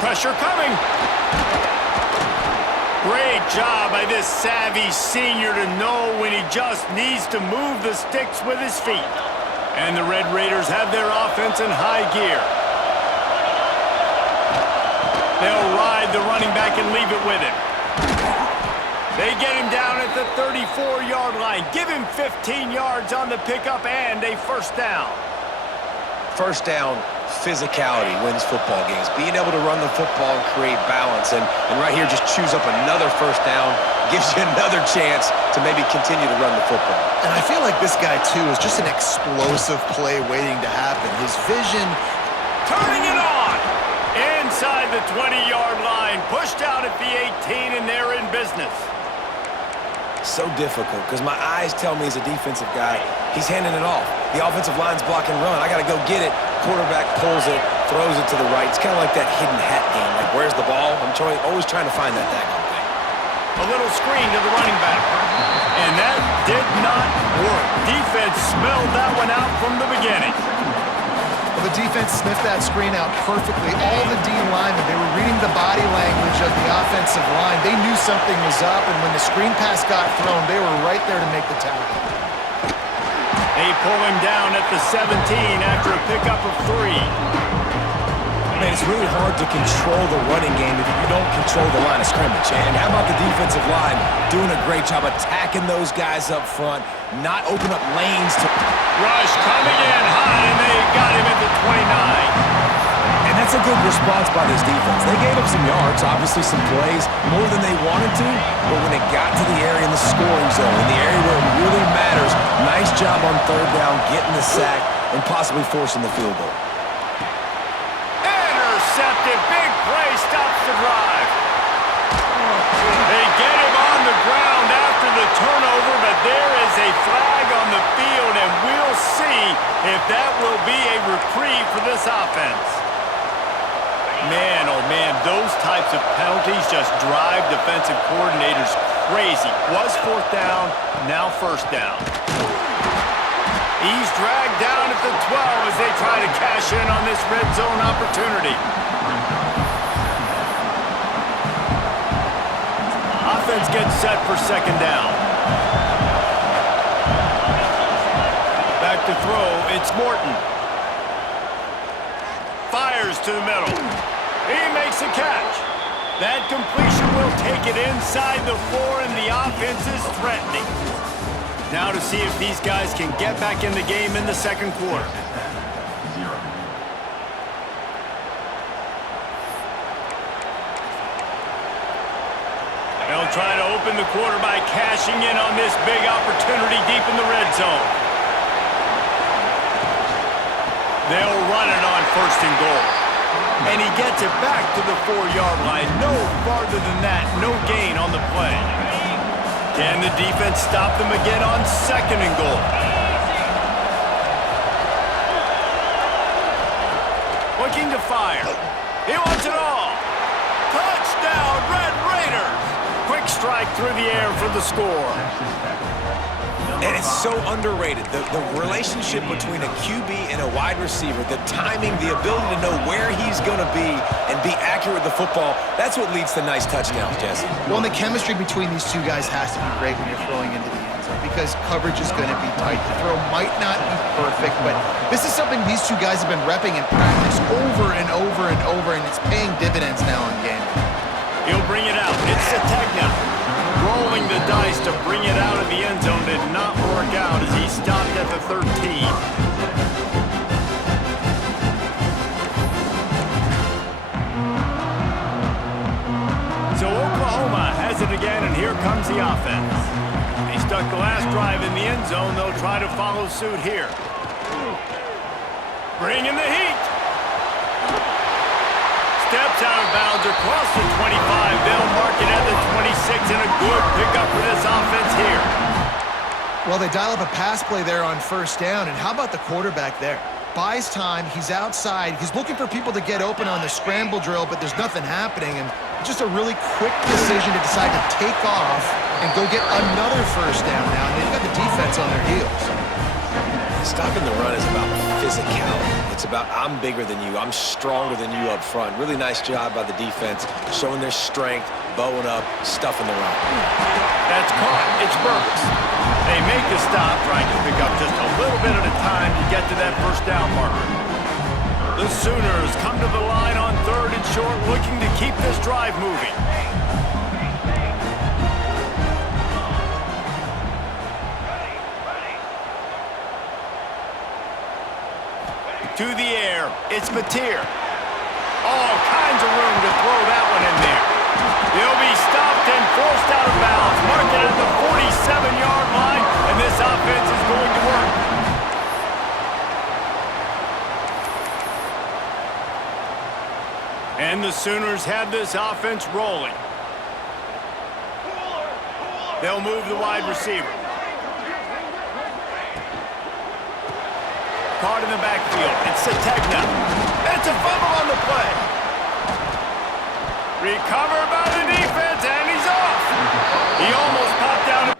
Pressure coming. Great job by this savvy senior to know when he just needs to move the sticks with his feet. And the Red Raiders have their offense in high gear. They'll ride the running back and leave it with him. They get him down at the 34-yard line. Give him 15 yards on the pickup and a first down. First down, physicality wins football games. Being able to run the football and create balance. And right here, just choose up another first down. Gives you another chance to maybe continue to run the football. And I feel like this guy, too, is just an explosive play waiting to happen. His vision... Turning it on! Inside the 20-yard line. Pushed out at the 18, and they're in business. So difficult because my eyes tell me as a defensive guy, he's handing it off. The offensive line's block and run. I got to go get it. Quarterback pulls it, throws it to the right. It's kind of like that hidden hat game. Like, where's the ball? I'm always trying to find that daggone thing. A little screen to the running back. And that did not work. Defense smelled that one out from the beginning. Well, the defense sniffed that screen out perfectly. All the D linemen, they were reading the body language of the offensive line. They knew something was up, and when the screen pass got thrown, they were right there to make the tackle. They pull him down at the 17 after a pickup of 3. Man, it's really hard to control the running game if you don't control the line of scrimmage. And how about the defensive line doing a great job attacking those guys up front, not open up lanes to... Rush coming in high, and they got him at the 29. And that's a good response by this defense. They gave up some yards, obviously some plays, more than they wanted to, but when it got to the area in the scoring zone, in the area where it really matters, nice job on third down, getting the sack, and possibly forcing the field goal. Intercepted, big play, stops the drive. They get him on the ground after the turnover, but there is a flag on the field, and we'll see if that will be a reprieve for this offense. Man, oh man, those types of penalties just drive defensive coordinators crazy. Was fourth down, now first down. He's dragged down at the 12 as they try to cash in on this red zone opportunity. Offense gets set for second down. Back to throw, it's Morton. Fires to the middle. He makes a catch. That completion will take it inside the 4, and the offense is threatening. Now to see if these guys can get back in the game in the second quarter. They'll try to open the quarter by cashing in on this big opportunity deep in the red zone. They'll run it on first and goal. And he gets it back to the 4-yard line. No farther than that. No gain on the play. Can the defense stop them again on second and goal? Looking to fire. He wants it all. Touchdown, Red Raiders. Quick strike through the air for the score. And it's so underrated. The relationship between a QB and a wide receiver, the timing, the ability to know where he's going to be and be accurate with the football, that's what leads to nice touchdowns, Jesse. Well, and the chemistry between these two guys has to be great when you're throwing into the end zone because coverage is going to be tight. The throw might not be perfect, but this is something these two guys have been repping in practice over and over and over, and it's paying dividends now in game. He'll bring it out. It's Sategna. Rolling the dice to bring it out of the end zone did not work out as he stopped at the 13. So Oklahoma has it again, and here comes the offense. They stuck the last drive in the end zone. They'll try to follow suit here. Bring in the heat. Steps out of bounds across the 25. They'll mark it at the 26, and a good pickup for this offense here. Well, they dial up a pass play there on first down, and how about the quarterback there? Buys time, he's outside, he's looking for people to get open on the scramble drill, but there's nothing happening, and just a really quick decision to decide to take off and go get another first down now, and they've got the defense on their heels. Stopping the run is about physicality. It's about I'm bigger than you. I'm stronger than you up front. Really nice job by the defense, showing their strength, bowing up, stuffing the run. That's caught. It's Burks. They make the stop, trying to pick up just a little bit at a time to get to that first down marker. The Sooners come to the line on 3rd and short, looking to keep this drive moving. To the air, it's Mateer. All kinds of room to throw that one in there. He'll be stopped and forced out of bounds, marking at the 47-yard line, and this offense is going to work. And the Sooners have this offense rolling. They'll move the wide receiver. Caught in the backfield. It's Sategna. It's a fumble on the play. Recovered by the defense, and he's off. He almost popped out.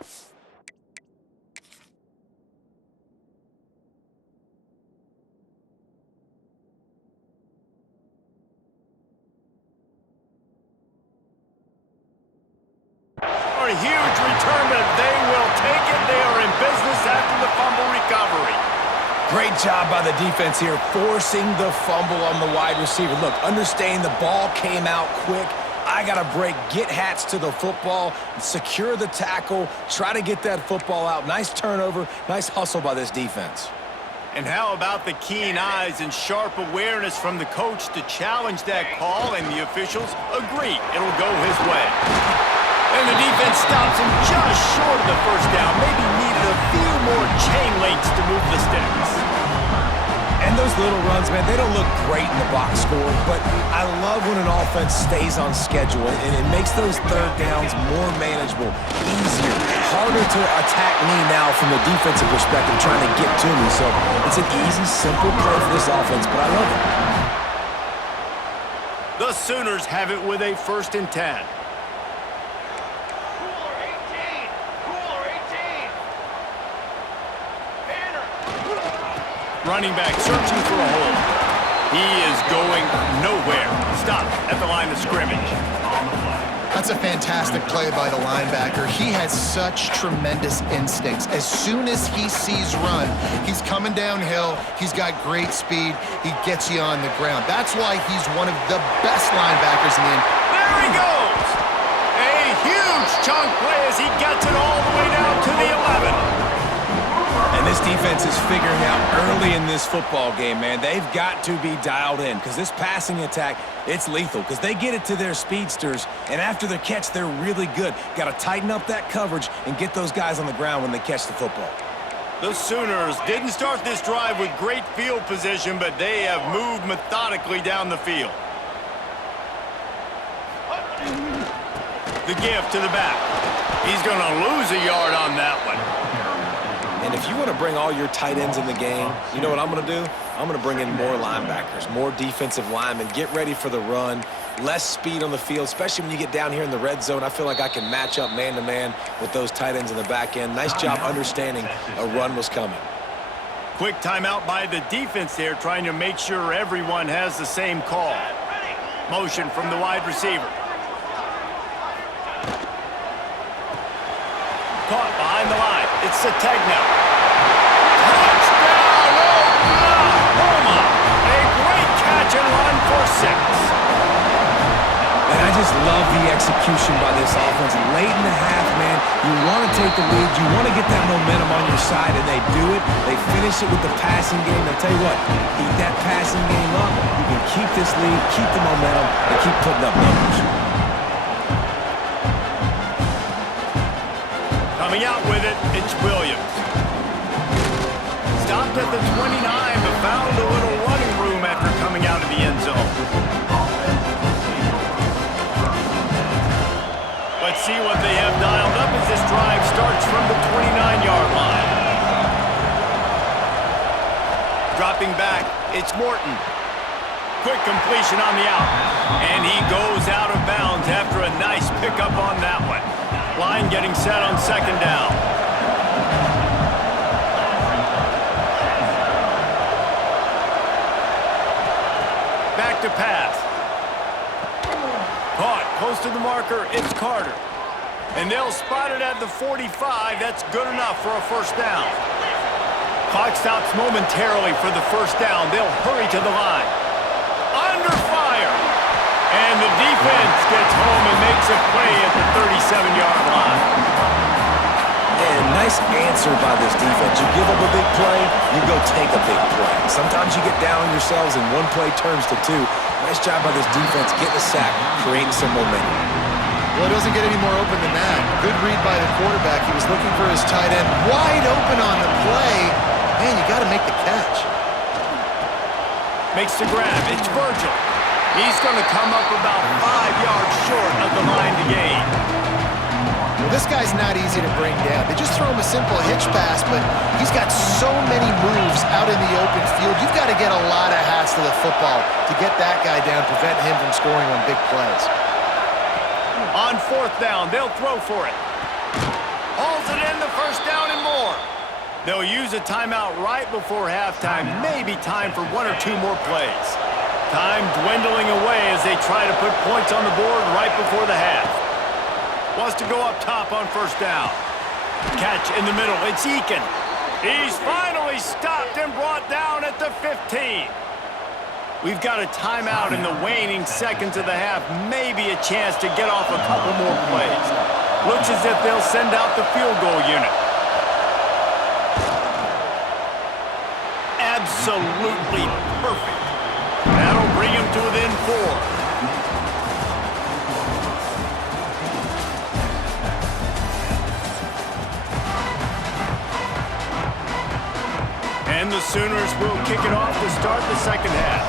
A huge return, but they will take it. They are in business after the fumble recovery. Great job by the defense here, forcing the fumble on the wide receiver. Look, understand the ball came out quick. I got to break, get Hats to the football, secure the tackle, try to get that football out. Nice turnover, nice hustle by this defense. And how about the keen eyes and sharp awareness from the coach to challenge that call, and the officials agree it'll go his way. And the defense stops him just short of the first down. Maybe needed a few more chain links to move the sticks. And those little runs, man, they don't look great in the box score, but I love when an offense stays on schedule, and it makes those 3rd downs more manageable, easier, harder to attack me now from the defensive perspective, trying to get to me. So it's an easy, simple play for this offense, but I love it. The Sooners have it with a 1st and 10. Running back searching for a hole. He is going nowhere. Stop at the line of scrimmage. That's a fantastic play by the linebacker. He has such tremendous instincts. As soon as he sees run, he's coming downhill. He's got great speed. He gets you on the ground. That's why he's one of the best linebackers in the NFL. There he goes! A huge chunk play as he gets it all the way down to the 11. And this defense is figuring out early in this football game, man. They've got to be dialed in because this passing attack, it's lethal because they get it to their speedsters, and after the catch, they're really good. Got to tighten up that coverage and get those guys on the ground when they catch the football. The Sooners didn't start this drive with great field position, but they have moved methodically down the field. The give to the back. He's going to lose a yard on that one. And if you want to bring all your tight ends in the game, you know what I'm going to do? I'm going to bring in more linebackers, more defensive linemen, get ready for the run, less speed on the field, especially when you get down here in the red zone. I feel like I can match up man-to-man with those tight ends in the back end. Nice job understanding a run was coming. Quick timeout by the defense there, trying to make sure everyone has the same call. Motion from the wide receiver. Caught behind the line. It's Sategna. Touchdown, Oklahoma! A great catch and run for 6. And I just love the execution by this offense. Late in the half, man, you want to take the lead. You want to get that momentum on your side, and they do it. They finish it with the passing game. I'll tell you what, keep that passing game up. You can keep this lead, keep the momentum, and keep putting up numbers. Coming out with it, it's Williams. Stopped at the 29, but found a little running room after coming out of the end zone. Let's see what they have dialed up as this drive starts from the 29-yard line. Dropping back, it's Morton. Quick completion on the out. And he goes out of bounds after a nice pickup on that one. Line getting set on 2nd down. to pass. Caught close to the marker. It's Carter. And they'll spot it at the 45. That's good enough for a first down. Clock stops momentarily for the first down. They'll hurry to the line. Under fire. And the defense gets home and makes a play at the 37-yard line. And nice answer by this defense. You give up a big play, you go take a big play. Sometimes you get down on yourselves and one play turns to two. Nice job by this defense getting a sack, creating some momentum. Well, it doesn't get any more open than that. Good read by the quarterback. He was looking for his tight end. Wide open on the play. Man, you got to make the catch. Makes the grab. It's Virgil. He's going to come up about 5 yards short of the line to gain. Well, this guy's not easy to bring down. They just throw him a simple hitch pass, but he's got so many moves out in the open field. You've got to get a lot of hats to the football to get that guy down, prevent him from scoring on big plays. On fourth down, they'll throw for it. Hauls it in, the first down and more. They'll use a timeout right before halftime. Maybe time for 1 or 2 more plays. Time dwindling away as they try to put points on the board right before the half. Wants to go up top on first down. Catch in the middle. It's Eakin. He's finally stopped and brought down at the 15. We've got a timeout in the waning seconds of the half. Maybe a chance to get off a couple more plays. Looks as if they'll send out the field goal unit. Absolutely perfect. That'll bring him to within 4. And the Sooners will kick it off to start the second half.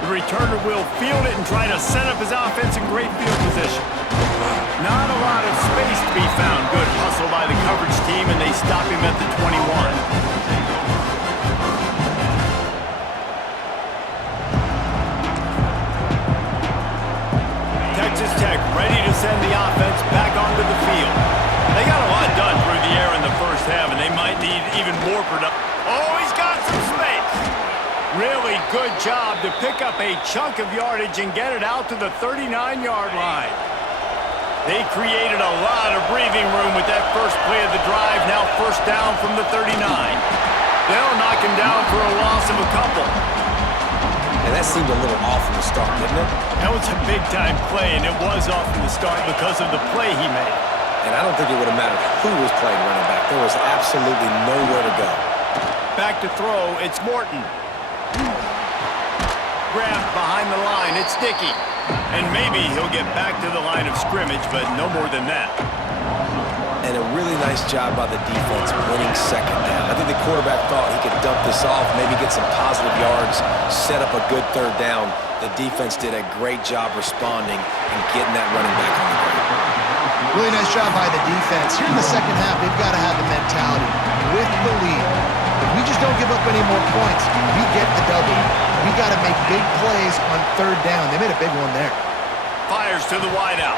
The returner will field it and try to set up his offense in great field position. Not a lot of space to be found. Good hustle by the coverage team, and they stop him at the 21. Texas Tech ready to send the offense back onto the field. They got a lot done through the air in the first half, and they might need even more production. Oh, he's got some space. Really good job to pick up a chunk of yardage and get it out to the 39-yard line. They created a lot of breathing room with that first play of the drive. Now first down from the 39. They'll knock him down for a loss of a couple. And that seemed a little off from the start, didn't it? That was a big-time play, and it was off from the start because of the play he made. And I don't think it would have mattered who was playing running back. There was absolutely nowhere to go. Back to throw, it's Morton. Grabbed behind the line, it's Dickey. And maybe he'll get back to the line of scrimmage, but no more than that. And a really nice job by the defense winning second down. I think the quarterback thought he could dump this off, maybe get some positive yards, set up a good third down. The defense did a great job responding and getting that running back on the ground. Really nice job by the defense. Here in the second half, they've got to have the mentality with the lead. If we just don't give up any more points, we get the W. We got to make big plays on third down. They made a big one there. Fires to the wideout.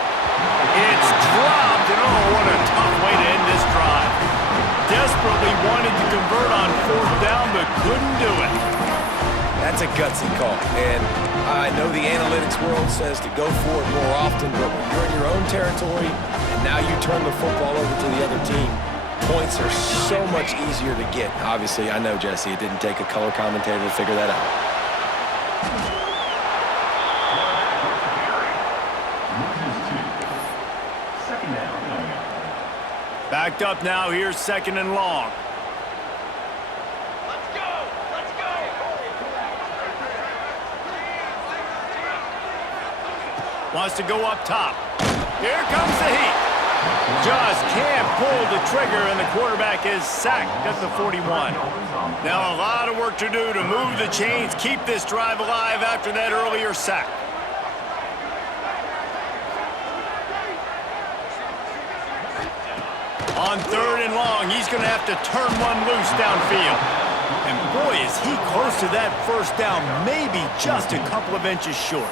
It's dropped, and oh, what a tough way to end this drive. Desperately wanted to convert on fourth down, but couldn't do it. That's a gutsy call. And I know the analytics world says to go for it more often, but when you're in your own territory and now you turn the football over to the other team, points are so much easier to get. Obviously, I know, Jesse, it didn't take a color commentator to figure that out. Backed up now, here's second and long. Let's go! Let's go! Wants to go up top. Here comes the heat. Just can't pull the trigger, and the quarterback is sacked at the 41. Now a lot of work to do to move the chains, keep this drive alive after that earlier sack. On third and long, he's going to have to turn one loose downfield. And boy, is he close to that first down, maybe just a couple of inches short.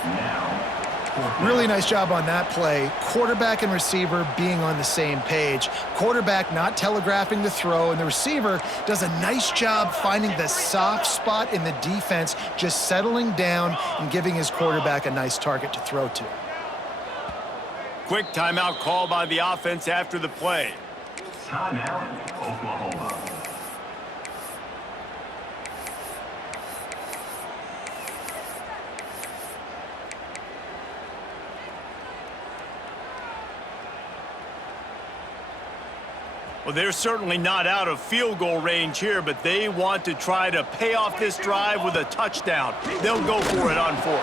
Really nice job on that play. Quarterback and receiver being on the same page. Quarterback not telegraphing the throw, and the receiver does a nice job finding the soft spot in the defense, just settling down and giving his quarterback a nice target to throw to. Quick timeout call by the offense after the play. Timeout, Oklahoma. Well, they're certainly not out of field goal range here, but they want to try to pay off this drive with a touchdown. They'll go for it on fourth.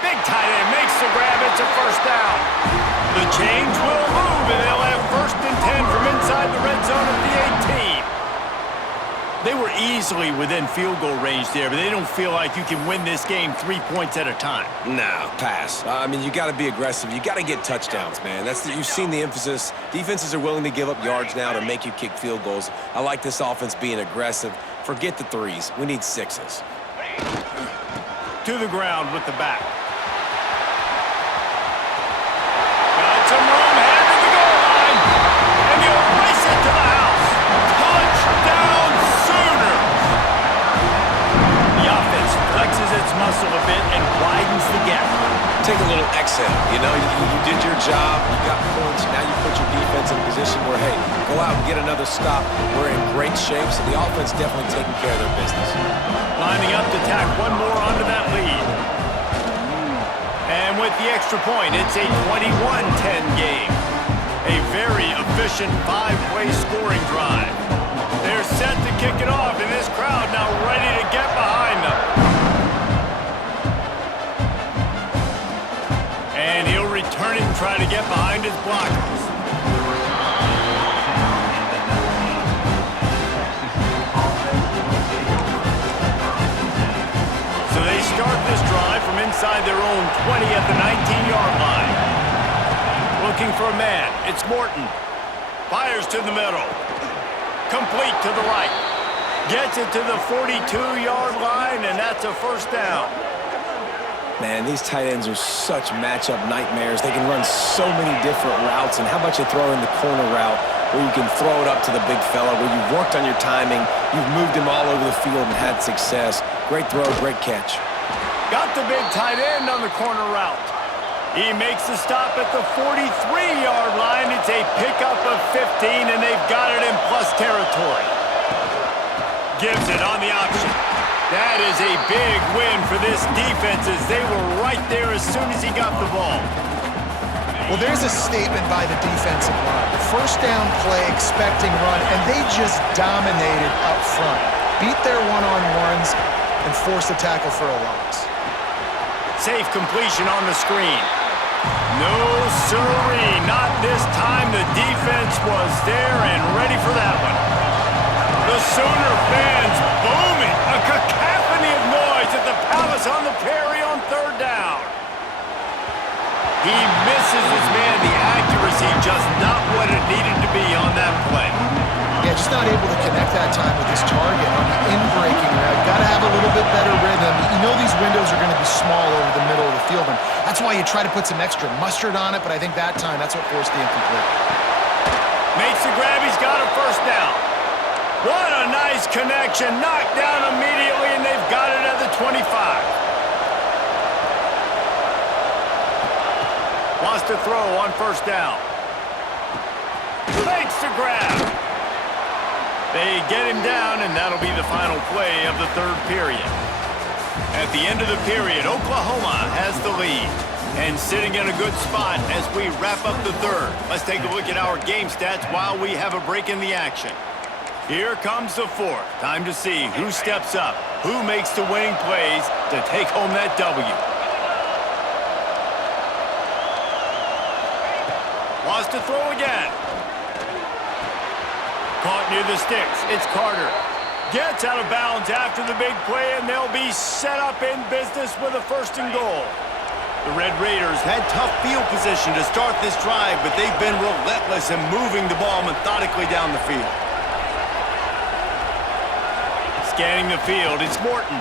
Big tight end makes the grab. It's a first down. The chains will move, and they'll have 1st and 10 from inside the red zone at the 18. They were easily within field goal range there, but they don't feel like you can win this game 3 points at a time. No, pass. I mean, you got to be aggressive. You got to get touchdowns, man. You've seen the emphasis. Defenses are willing to give up yards now to make you kick field goals. I like this offense being aggressive. Forget the threes. We need sixes. To the ground with the back. Got some room, headed to the goal line. And he'll race it to the house. Touchdown Sooners! The offense flexes its muscle a bit and widens the gap. Take a little exhale. You know, you did your job. You got points. Now you put your defense in a position where, hey, go out and get another stop. We're in great shape, so the offense definitely taking care of their business. Lining up to tack one more onto that lead. And with the extra point, it's a 21-10 game. A very efficient 5-play scoring drive. They're set to kick it off, and this crowd now ready to get behind them. And he'll return it and try to get behind his blockers. So they start this drive from inside their own 20 at the 19-yard line. Looking for a man. It's Morton. Fires to the middle. Complete to the right. Gets it to the 42-yard line, and that's a first down. Man, these tight ends are such matchup nightmares. They can run so many different routes, and how about you throw in the corner route where you can throw it up to the big fella, where you've worked on your timing, you've moved him all over the field and had success. Great throw, great catch. Got the big tight end on the corner route. He makes the stop at the 43-yard line. It's a pickup of 15, and they've got it in plus territory. Gives it on the option. That is a big win for this defense, as they were right there as soon as he got the ball. Well, there's a statement by the defensive line. First down play, expecting run, and they just dominated up front. Beat their one-on-ones and forced the tackle for a loss. Safe completion on the screen. No siree, not this time. The defense was there and ready for that one. The Sooner fans booming. A cacophony of noise at the Palace on the Prairie on third down. He misses his man. The accuracy just not what it needed to be on that play. Yeah, just not able to connect that time with his target on the in-breaking route. Got to have a little bit better rhythm. You know these windows are going to be small over the middle of the field, and that's why you try to put some extra mustard on it, but I think that time, that's what forced the incomplete. Makes the grab. He's got a first down. What a nice connection. Knocked down immediately, and they've got it at the 25. Wants to throw on first down. Makes the grab. They get him down, and that'll be the final play of the third period. At the end of the period, Oklahoma has the lead and sitting in a good spot as we wrap up the third. Let's take a look at our game stats while we have a break in the action. Here comes the fourth. Time to see who steps up, who makes the winning plays to take home that W. Wants to throw again. Caught near the sticks. It's Carter. Gets out of bounds after the big play, and they'll be set up in business with a first and goal. The Red Raiders had tough field position to start this drive, but they've been relentless in moving the ball methodically down the field. Scanning the field, it's Morton.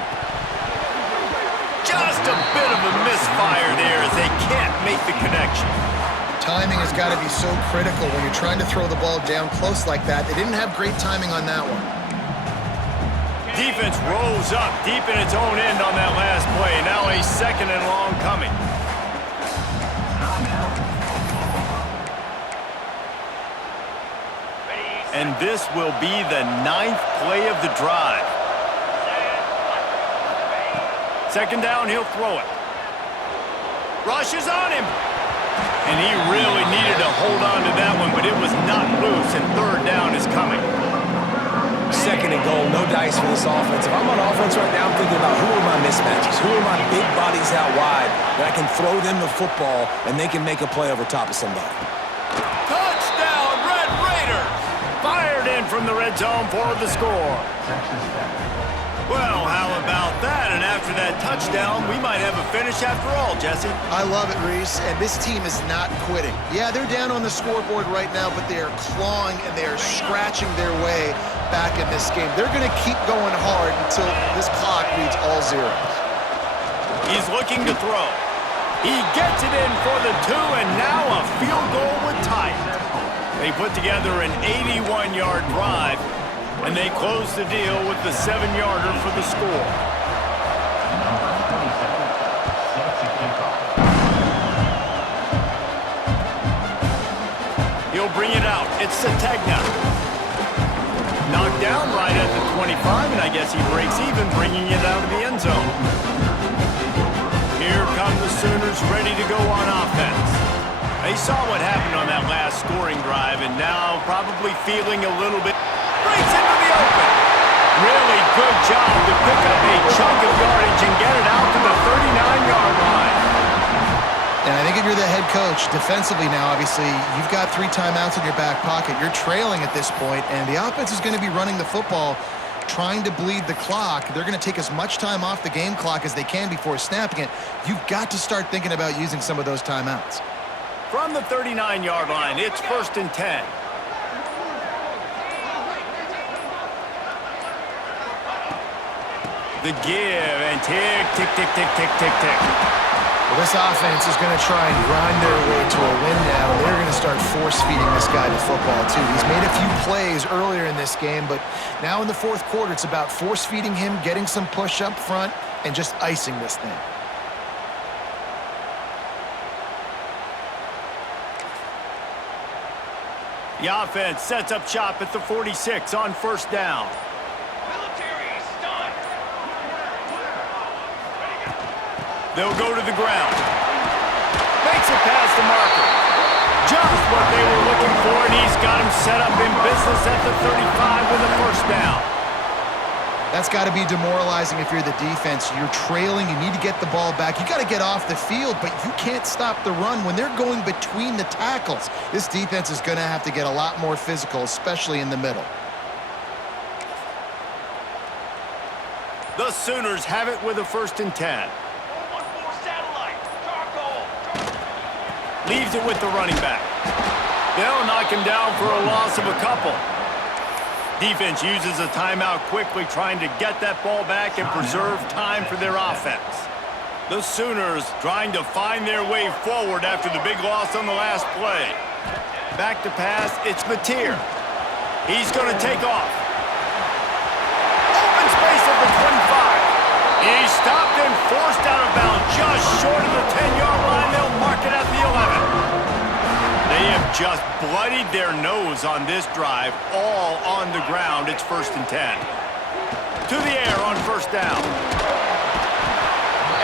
Just a bit of a misfire there as they can't make the connection. Timing has got to be so critical when you're trying to throw the ball down close like that. They didn't have great timing on that one. Defense rolls up deep in its own end on that last play. Now a 2nd and long coming. And this will be the 9th play of the drive. 2nd down, he'll throw it. Rush is on him. And he really needed to hold on to that one, but it was not loose, and 3rd down is coming. 2nd and goal, no dice for this offense. If I'm on offense right now, I'm thinking about who are my mismatches? Who are my big bodies out wide that I can throw them the football and they can make a play over top of somebody? Touchdown, Red Raiders! Fired in from the red zone for the score. Well, how about that? And after that touchdown, we might have a finish after all, Jesse. I love it, Reese, and this team is not quitting. Yeah, they're down on the scoreboard right now, but they are clawing and they are scratching their way back in this game. They're going to keep going hard until this clock reads all zeros. He's looking to throw. He gets it in for the 2, and now a field goal would tie it. They put together an 81-yard drive, and they close the deal with the 7-yarder for the score. He'll bring it out. It's Sategna. Knocked down right at the 25, and I guess he breaks even, bringing it out of the end zone. Here come the Sooners ready to go on offense. They saw what happened on that last scoring drive, and now probably feeling a little bit. Breaks into the open. Really good job to pick up a chunk of yardage and get it out to the 39-yard line. And I think if you're the head coach, defensively now, obviously, you've got 3 timeouts in your back pocket. You're trailing at this point, and the offense is going to be running the football, trying to bleed the clock. They're going to take as much time off the game clock as they can before snapping it. You've got to start thinking about using some of those timeouts. From the 39-yard line, it's 1st and 10. The give, and tick, tick, tick, tick, tick, tick, tick. Well, this offense is going to try and grind their way to a win now. They're going to start force-feeding this guy the football, too. He's made a few plays earlier in this game, but now in the 4th quarter, it's about force-feeding him, getting some push up front, and just icing this thing. The offense sets up shop at the 46 on 1st down. They'll go to the ground. Makes it past the marker. Just what they were looking for, and he's got him set up in business at the 35 with a 1st down. That's got to be demoralizing if you're the defense. You're trailing. You need to get the ball back. You got to get off the field, but you can't stop the run when they're going between the tackles. This defense is going to have to get a lot more physical, especially in the middle. The Sooners have it with a 1st and 10. Leaves it with the running back. They'll knock him down for a loss of a couple. Defense uses a timeout quickly, trying to get that ball back and preserve time for their offense. The Sooners trying to find their way forward after the big loss on the last play. Back to pass, it's Mateer. He's going to take off. Open space at the 25. He's stopped and forced out of bounds just short of the 10-yard line. They'll mark it at the 11. They have just bloodied their nose on this drive, all on the ground. It's 1st and 10. To the air on 1st down.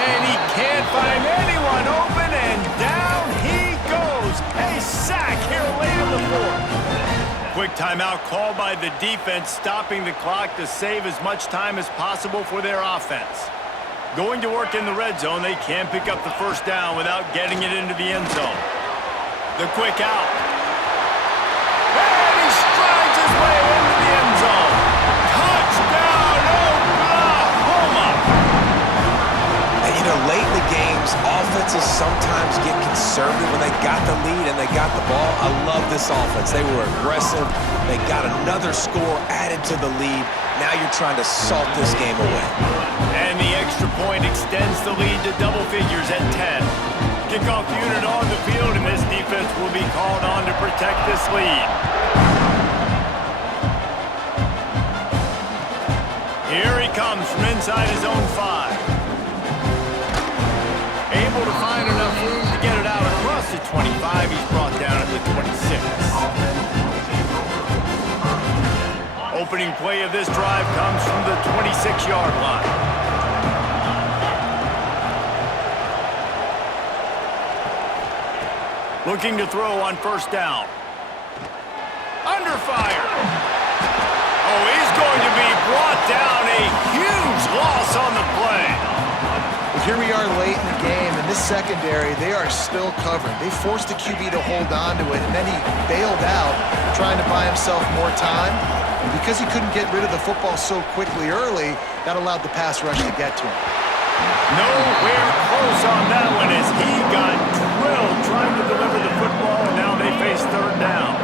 And he can't find anyone open, and down he goes. A sack here late in the 4th. Quick timeout called by the defense, stopping the clock to save as much time as possible for their offense. Going to work in the red zone, they can't pick up the 1st down without getting it into the end zone. The quick out. And he strides his way into the end zone. Touchdown, Oklahoma! And you know, late in the games, offenses sometimes get conservative when they got the lead and they got the ball. I love this offense. They were aggressive. They got another score added to the lead. Now you're trying to salt this game away. And the extra point extends the lead to double figures at 10. kickoff unit on the field, and this defense will be called on to protect this lead. Here he comes from inside his own 5. Able to find enough room to get it out across the 25. He's brought down at the 26. Opening play of this drive comes from the 26-yard line. Looking to throw on first down. Under fire. Oh, he's going to be brought down. A huge loss on the play. But here we are late in the game, and this secondary, they are still covering. They forced the QB to hold on to it, and then he bailed out, trying to buy himself more time. And because he couldn't get rid of the football so quickly early, that allowed the pass rush to get to him. Nowhere close on that one as he got drilled trying to deliver the football, and now they face third down.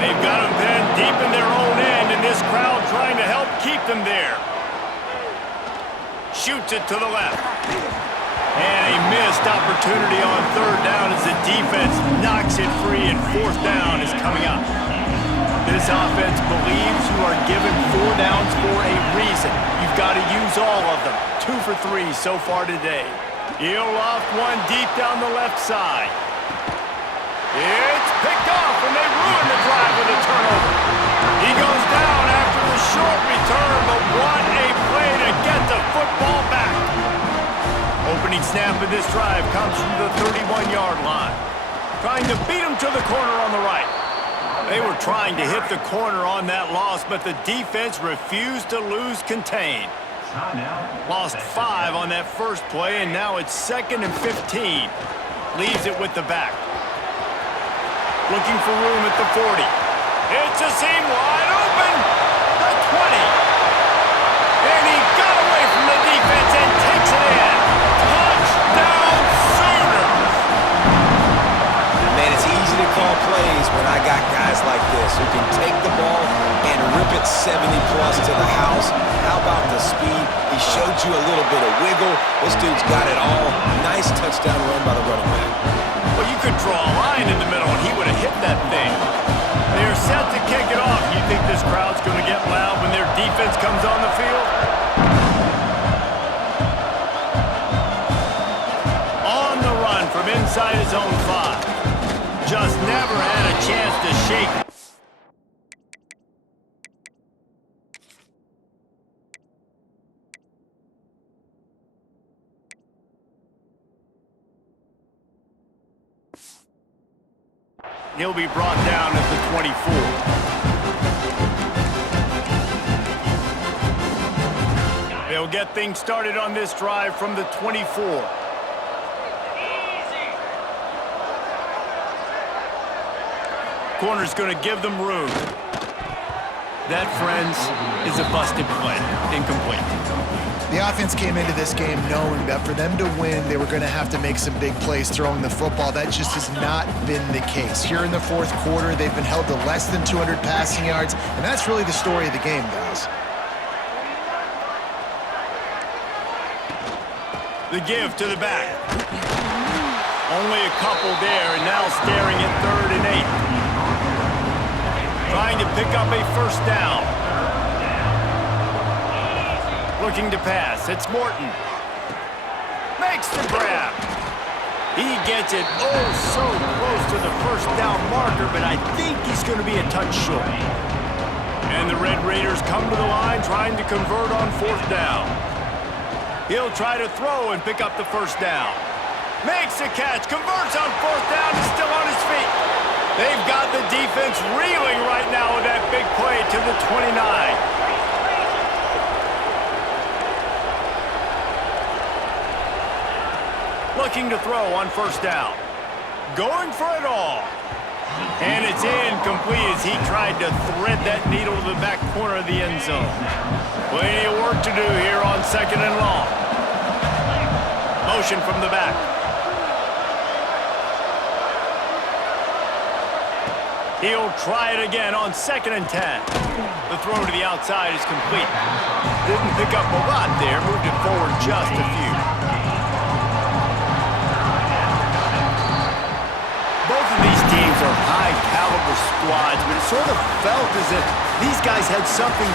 They've got him pinned deep in their own end, and this crowd trying to help keep them there. Shoots it to the left. And a missed opportunity on third down as the defense knocks it free, and fourth down is coming up. This offense believes you are given 4 downs for a reason. You've got to use all of them. 2 for 3 so far today. He'll loft one deep down the left side. It's picked off, and they ruin the drive with a turnover. He goes down after the short return, but what a play to get the football back. Opening snap of this drive comes from the 31-yard line. Trying to beat him to the corner on the right. They were trying to hit the corner on that loss, but the defense refused to lose contain. Lost 5 on that first play, and now it's 2nd and 15. Leaves it with the back. Looking for room at the 40. It's a seam wide open. The 20. And he got away from the defense and takes it in. Touchdown Sooners! Man, it's easy to call plays when I got guys like this who can take the ball and rip it 70-plus to the house. How about the speed? He showed you a little bit of wiggle. This dude's got it all. Nice touchdown run by the running back. Well, you could draw a line in the middle, and he would have hit that thing. They're set to kick it off. You think this crowd's going to get loud when their defense comes on the field? On the run from inside his own 5. Just never had a chance to shake it. He'll be brought down at the 24. They'll get things started on this drive from the 24. Corner's going to give them room. That, friends, is a busted play. Incomplete. The offense came into this game knowing that for them to win, they were going to have to make some big plays throwing the football. That just has not been the case. Here in the fourth quarter, they've been held to less than 200 passing yards, and that's really the story of the game, guys. The give to the back. Only a couple there, and now staring at 3rd and 8. Trying to pick up a first down. Looking to pass. It's Morton. Makes the grab. He gets it oh so close to the first down marker, but I think he's going to be a touch short. And the Red Raiders come to the line trying to convert on 4th down. He'll try to throw and pick up the first down. Makes the catch. Converts on 4th down. He's still on his feet. They've got the defense reeling right now with that big play to the 29. Looking to throw on first down. Going for it all. And it's incomplete as he tried to thread that needle to the back corner of the end zone. Plenty of work to do here on 2nd and long. Motion from the back. He'll try it again on 2nd and 10. The throw to the outside is complete. Didn't pick up a lot there, moved it forward just a few. squads, but it sort of felt as if these guys had something to